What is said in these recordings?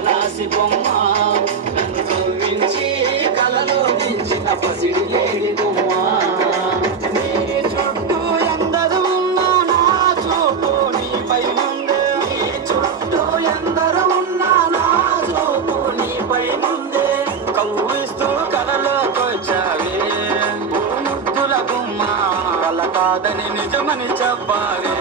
రాసి బొమ్మ నన్ను కవ్వించి కలలో దించిన పసిడి లేడి బొమ్మ నీ చుట్టూ ఎందరు ఉన్నా నా చూపు నీపై ముందే నీ చుట్టూ ఎందరు ఉన్నా నా చూపు నీపై ముందే కవ్విస్తూ కలలోకొచ్చావే ఓ ముద్దుల బొమ్మ కల కాదని నిజమని చెప్పావే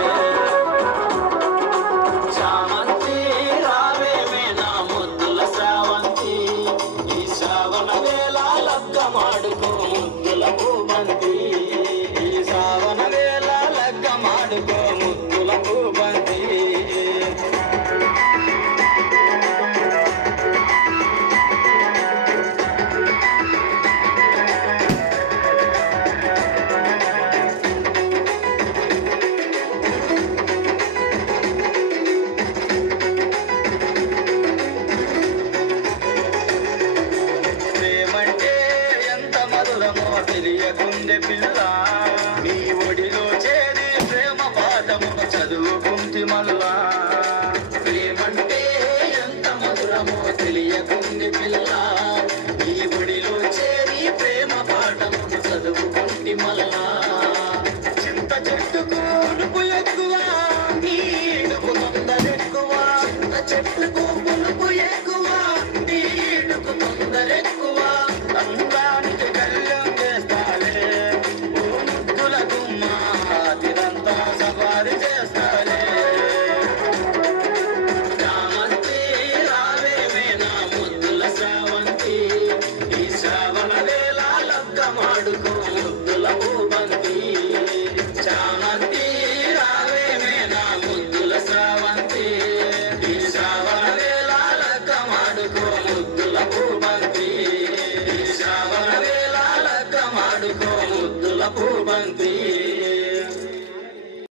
మాడుకో ముద్దుల పూబంతి ఈ శ్రావణ వేళ లగ్గ మాడుకో ముద్దుల పూబంతి తెలియకుండే పిల్ల నీ ఒడిలో చేరి ప్రేమ పాఠము చదువుకుంటి మల్లా ప్రేమంటే ఎంత మధురమో తెలియకుండే పిల్ల నీ ఒడిలో చేరి ప్రేమ పాఠము చదువుకుంటి మల్లా చింత చెట్టుకు పులుపు ఎక్కువ నీడుకు తొందరెక్కువ చింత చెట్టుకు పులుపు ఎక్కువ నీడుకు తొందరెక్కువ అందానికి కళ్యాణం చేస్తాలే ఓ ముద్దుల గుమ్మ తిరంతా సవారి చేస్తాలే చామంతి రావేమే నా ముద్దుల శ్రావంతి ఈ శ్రావణ వేళ లగ్గ మాడుకో ముద్దుల పూబంతి చామంతి రావేమే నా ముద్దుల శ్రావంతి ఈ శ్రావణ వేళ లగ్గ మాడుకో ముద్దుల పూబంతి ఈ శ్రావణ వేళ లగ్గ మాడుకో ముద్దుల పూబంతి